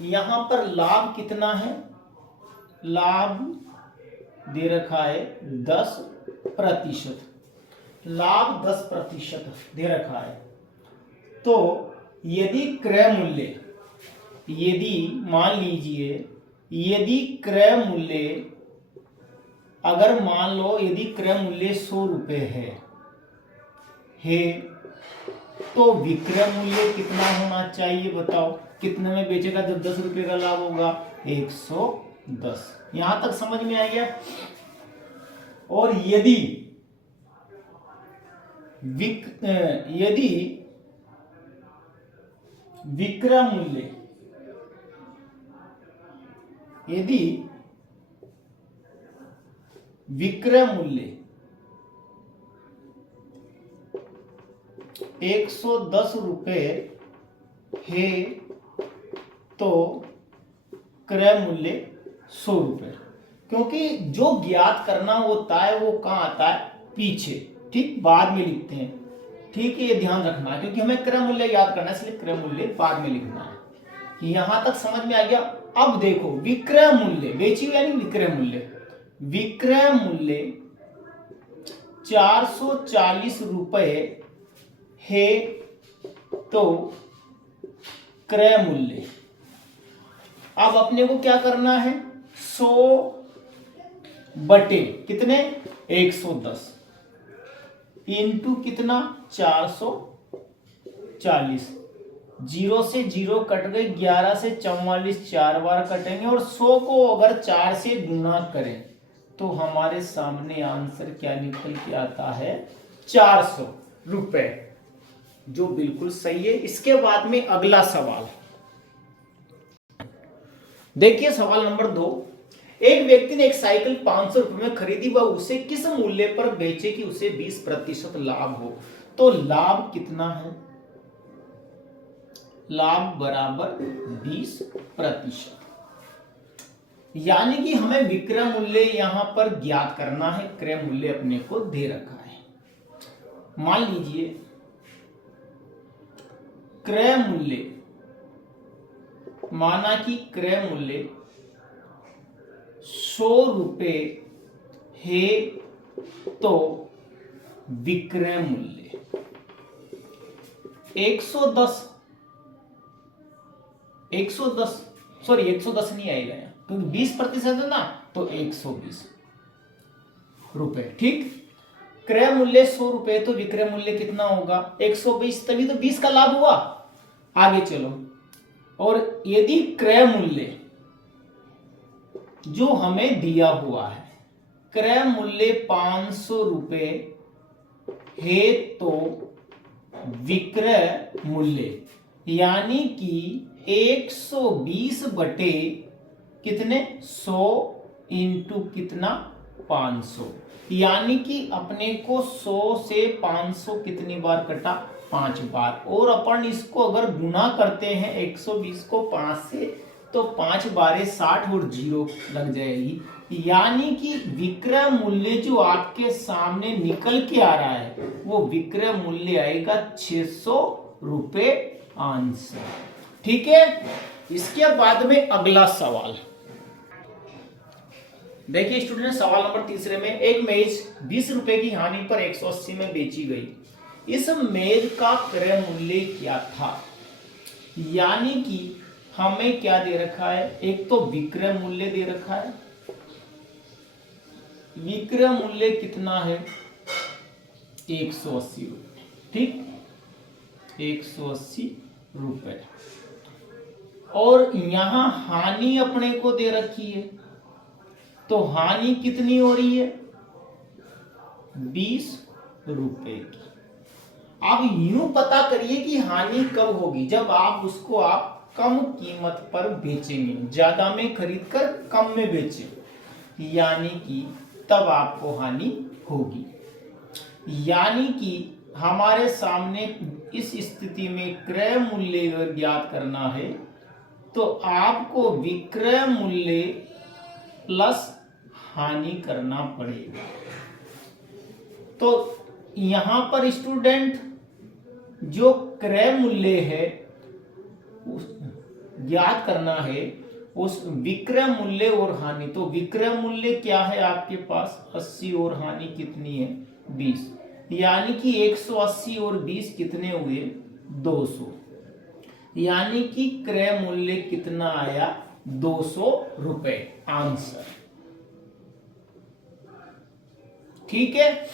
यहां पर लाभ कितना है, लाभ दे रखा है 10%, लाभ 10% दे रखा है। तो यदि क्रय मूल्य, यदि मान लीजिए यदि क्रय मूल्य, अगर मान लो यदि क्रय मूल्य 100 रुपये है तो विक्रय मूल्य कितना होना चाहिए बताओ, कितने में बेचेगा जब 10 रुपये का लाभ होगा, 110। यहां तक समझ में आ गया। और यदि विक्रय मूल्य, यदि विक्रय मूल्य 110 रुपये है तो क्रय मूल्य 100 रुपये, क्योंकि जो ज्ञात करना होता है वो कहां आता है, पीछे, ठीक, बाद में लिखते हैं। ठीक है, ये ध्यान रखना है क्योंकि हमें क्रय मूल्य याद करना है, इसलिए क्रय मूल्य बाद में लिखना है। यहां तक समझ में आ गया। अब देखो विक्रय मूल्य, बेची यानी विक्रय मूल्य, विक्रय मूल्य 440 रुपये है तो क्रय मूल्य, अब अपने को क्या करना है, 100 बटे कितने, 110 इंटू कितना, 440, 0 से 0 कट गए, 11 से 44 4 बार कटेंगे, और 100 को अगर 4 से गुना करें तो हमारे सामने आंसर क्या निकल के आता है, 400 रुपए, जो बिल्कुल सही है। इसके बाद में अगला सवाल देखिए, सवाल नंबर 2। एक व्यक्ति ने एक साइकिल 500 रुपए में खरीदी, वह उसे किस मूल्य पर बेचे कि उसे 20% लाभ हो, तो लाभ कितना है, लाभ बराबर 20%, यानी कि हमें विक्रय मूल्य यहां पर ज्ञात करना है, क्रय मूल्य अपने को दे रखा है। मान लीजिए क्रय मूल्य, माना कि क्रय मूल्य 100 रुपये है तो विक्रय मूल्य 110 नहीं आएगा यहाँ, क्योंकि 20% है ना, तो 120 रुपए, ठीक। क्रय मूल्य 100 रुपए तो विक्रय मूल्य कितना होगा, 120, तभी तो 20 का लाभ हुआ। आगे चलो, और यदि क्रय मूल्य जो हमें दिया हुआ है, क्रय मूल्य 500 रुपए है तो विक्रय मूल्य यानी कि 120 बटे कितने, 100 इंटू कितना, 500, यानी कि अपने को 100 से 500 कितनी बार कटा, 5 बार। और अपन इसको अगर गुना करते हैं 120 को 5 से, तो 5 बारे 60 और 0 लग जाएगी, यानी कि विक्रय मूल्य जो आपके सामने निकल के आ रहा है वो विक्रय मूल्य आएगा 600 रुपए आंसर, ठीक है। इसके बाद में अगला सवाल देखिए स्टूडेंट, सवाल नंबर 3 में एक मेज 20 रुपए की हानि पर 180 में बेची गई, इस मेज का क्रय मूल्य क्या था, यानी कि हमें क्या दे रखा है, एक तो विक्रय मूल्य दे रखा है, विक्रय मूल्य कितना है, 180 रुपए, ठीक, 180 रुपए, और यहां हानि अपने को दे रखी है, तो हानि कितनी हो रही है, 20 रुपए की। अब यूं पता करिए कि हानि कब होगी, जब आप उसको आप कम कीमत पर बेचेंगे, ज्यादा में खरीदकर कम में बेचें, यानी कि तब आपको हानि होगी। यानी कि हमारे सामने इस स्थिति में क्रय मूल्य अगर ज्ञात करना है तो आपको विक्रय मूल्य प्लस हानि करना पड़ेगा। तो यहां पर स्टूडेंट जो क्रय मूल्य है ज्ञात करना है उस विक्रय मूल्य और हानि। तो विक्रय मूल्य क्या है आपके पास 80 और हानि कितनी है 20, यानी कि 180 और 20 कितने हुए 200, यानी कि क्रय मूल्य कितना आया 200 रुपए आंसर। ठीक है,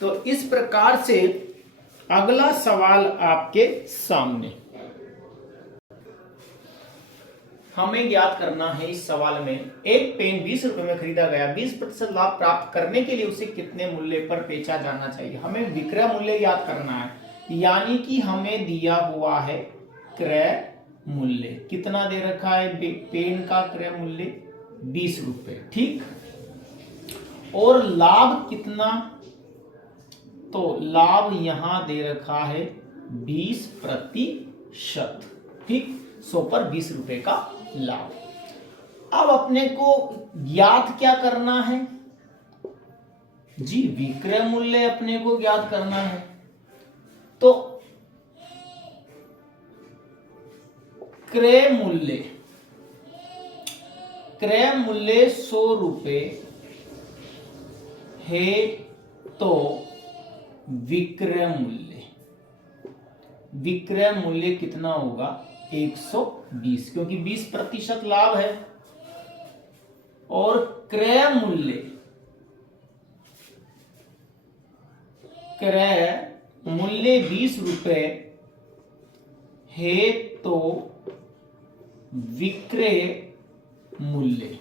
तो इस प्रकार से अगला सवाल आपके सामने हमें ज्ञात करना है। इस सवाल में एक पेन 20 रुपए में खरीदा गया, 20% लाभ प्राप्त करने के लिए उसे कितने मूल्य पर बेचा जाना चाहिए। हमें विक्रय मूल्य ज्ञात करना है, यानी कि हमें दिया हुआ है क्रय मूल्य कितना दे रखा है, पेन का क्रय मूल्य 20 रुपए। ठीक, और लाभ कितना, तो लाभ यहां दे रखा है 20%। ठीक, 100 पर 20 रुपए का लाभ। अब अपने को ज्ञात क्या करना है जी, विक्रय मूल्य अपने को ज्ञात करना है। तो क्रय मूल्य 100 रुपए है, तो विक्रय मूल्य कितना होगा 120, क्योंकि 20% लाभ है। और क्रय मूल्य 20 रुपए है, तो विक्रय मूल्य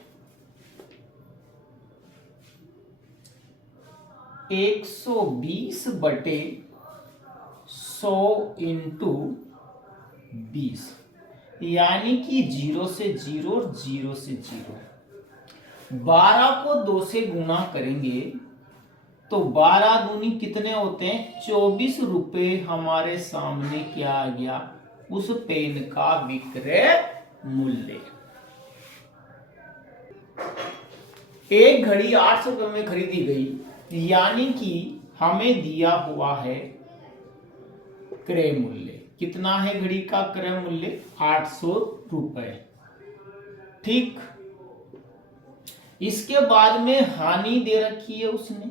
120 बटे 100 इंटू 20, यानी कि 0 से 0 और 0 से 0। 12 को 2 से गुना करेंगे तो 12 दूनी कितने होते हैं 24 रुपए हमारे सामने क्या आ गया, उस पेन का विक्रय मूल्य। एक घड़ी 800 रुपए में खरीदी गई, यानी कि हमें दिया हुआ है क्रय मूल्य कितना है, घड़ी का क्रय मूल्य 800 रुपए। ठीक, इसके बाद में हानि दे रखी है उसने,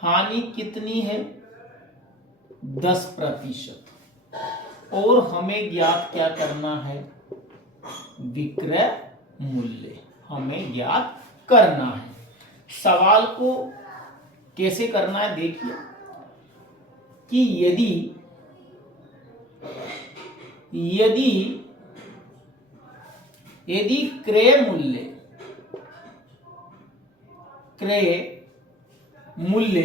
हानि कितनी है 10%, और हमें ज्ञात क्या करना है विक्रय मूल्य हमें ज्ञात करना है। सवाल को कैसे करना है देखिए कि यदि क्रय मूल्य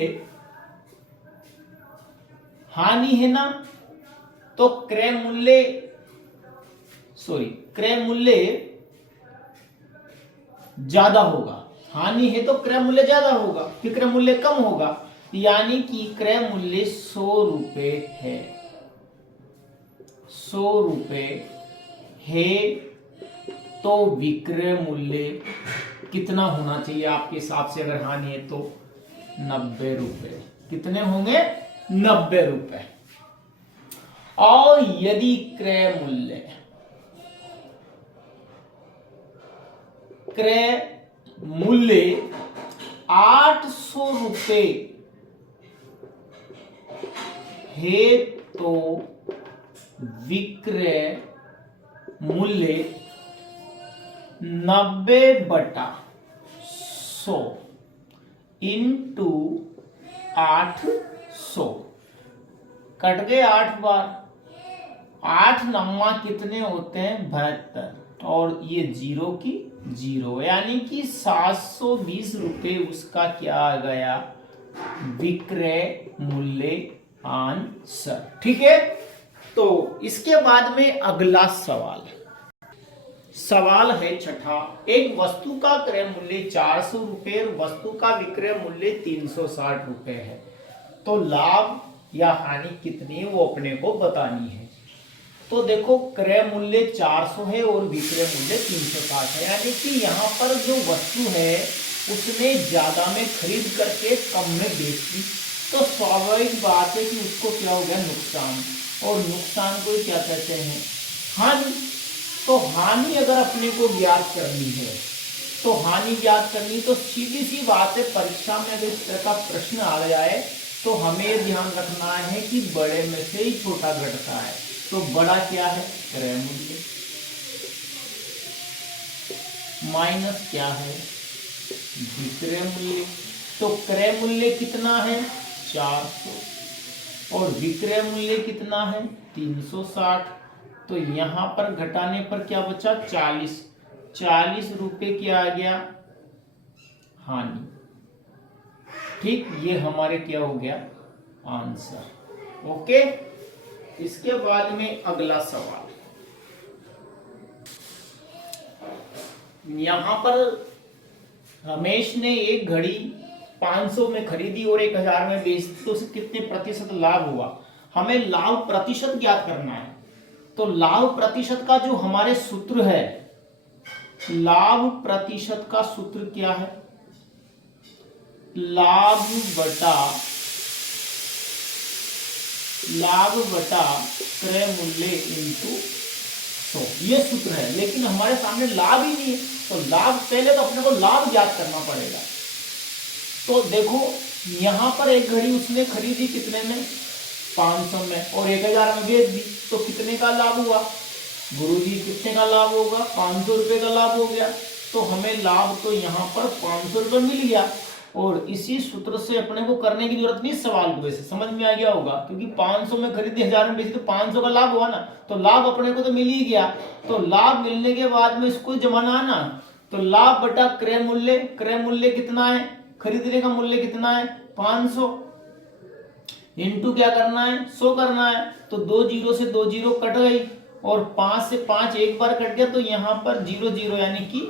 हानि है ना, तो क्रय मूल्य ज्यादा होगा। हानि है तो क्रय मूल्य ज्यादा होगा, विक्रय मूल्य कम होगा, यानी कि क्रय मूल्य 100 रुपए है। 100 रुपए है, तो विक्रय मूल्य कितना होना चाहिए आपके हिसाब से, अगर हानि है तो 90 रुपए। कितने होंगे 90 रुपए। और यदि क्रय मूल्य 800 रुपए है, तो विक्रय मूल्य 90/100 इंटू 800, कट गए 8 बार, 8 नम्मा कितने होते हैं 72, और ये 0 की 0, यानी कि 720 रुपए उसका क्या आ गया विक्रय मूल्य आंसर। ठीक है, तो इसके बाद में अगला सवाल है छठा। एक वस्तु का क्रय मूल्य 400 रुपए और वस्तु का विक्रय मूल्य 360 रुपए है, तो लाभ या हानि कितनी है वो अपने को बतानी है। तो देखो क्रय मूल्य 400 है और विक्रय मूल्य 360 है, यानी कि यहाँ पर जो वस्तु है उसने ज्यादा में खरीद करके कम में बेच दी, तो स्वाभाविक बात है कि उसको क्या हो गया नुकसान, और नुकसान को क्या कहते हैं हानि। तो हानि अगर अपने को ज्ञात करनी है, तो हानि ज्ञात करनी, तो सीधी सी बात है, परीक्षा में अगर इस तरह का प्रश्न आ जाए तो हमें ध्यान रखना है कि बड़े में से ही छोटा घटता है। तो बड़ा क्या है, क्रय मूल्य, माइनस क्या है, विक्रय मूल्य। तो क्रय मूल्य कितना है, 400, और विक्रय मूल्य कितना है, 360। तो यहां पर घटाने पर क्या बचा, 40 रुपए क्या आ गया, हानि। ठीक, ये हमारे क्या हो गया, आंसर। ओके, इसके बाद में अगला सवाल, यहां पर रमेश ने एक घड़ी 500 में खरीदी और 1000 में बेच दी, तो उसे कितने प्रतिशत लाभ हुआ। हमें लाभ प्रतिशत ज्ञात करना है। तो लाभ प्रतिशत का जो हमारे सूत्र है, लाभ प्रतिशत का सूत्र क्या है, लाभ बटा क्रय मूल्य इंटू 100, ये सूत्र है। लेकिन हमारे सामने लाभ ही नहीं है, तो लाभ पहले तो अपने को लाभ ज्ञात करना पड़ेगा। तो देखो यहां पर एक घड़ी उसने खरीदी कितने में, 500 में, और 1000 में बेच दी, तो कितने का लाभ हुआ, गुरुजी कितने का लाभ होगा, 500 रुपए का लाभ हो गया। तो हमें लाभ तो यहाँ पर 500 रुपए मिल गया, और इसी सूत्र से अपने को करने की जरूरत नहीं, सवाल को वैसे समझ में आ गया होगा, क्योंकि 500 में खरीदी 1000 में बेची, तो 500 का लाभ हुआ ना, तो लाभ अपने को तो मिल ही गया। तो लाभ मिलने के बाद में इसको जमाना ना, तो लाभ बटा क्रय मूल्य, क्रय मूल्य कितना है, खरीदने का मूल्य कितना है, 500, इंटू क्या करना है, 100 करना है। तो 2 जीरो से 2 जीरो कट गई, और 5 से 5 एक बार कट गया, तो यहाँ पर 0 0 यानी कि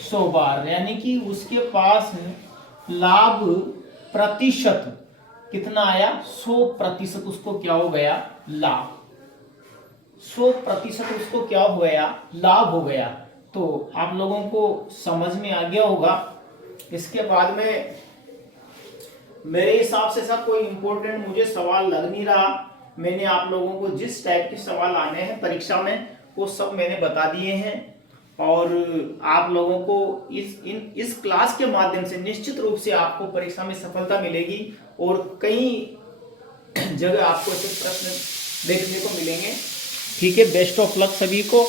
100 बार, यानी कि उसके पास लाभ प्रतिशत कितना आया, 100% उसको क्या हो गया, लाभ, 100% उसको क्या हो गया, लाभ हो गया। तो आप लोगों को समझ में आ गया होगा। इसके बाद में मेरे हिसाब से सब कोई इंपॉर्टेंट मुझे सवाल लग नहीं रहा। मैंने आप लोगों को जिस टाइप के सवाल आने हैं परीक्षा में वो सब मैंने बता दिए हैं, और आप लोगों को इस क्लास के माध्यम से निश्चित रूप से आपको परीक्षा में सफलता मिलेगी, और कई जगह आपको ऐसे प्रश्न देखने को मिलेंगे। ठीक है, बेस्ट ऑफ लक सभी को।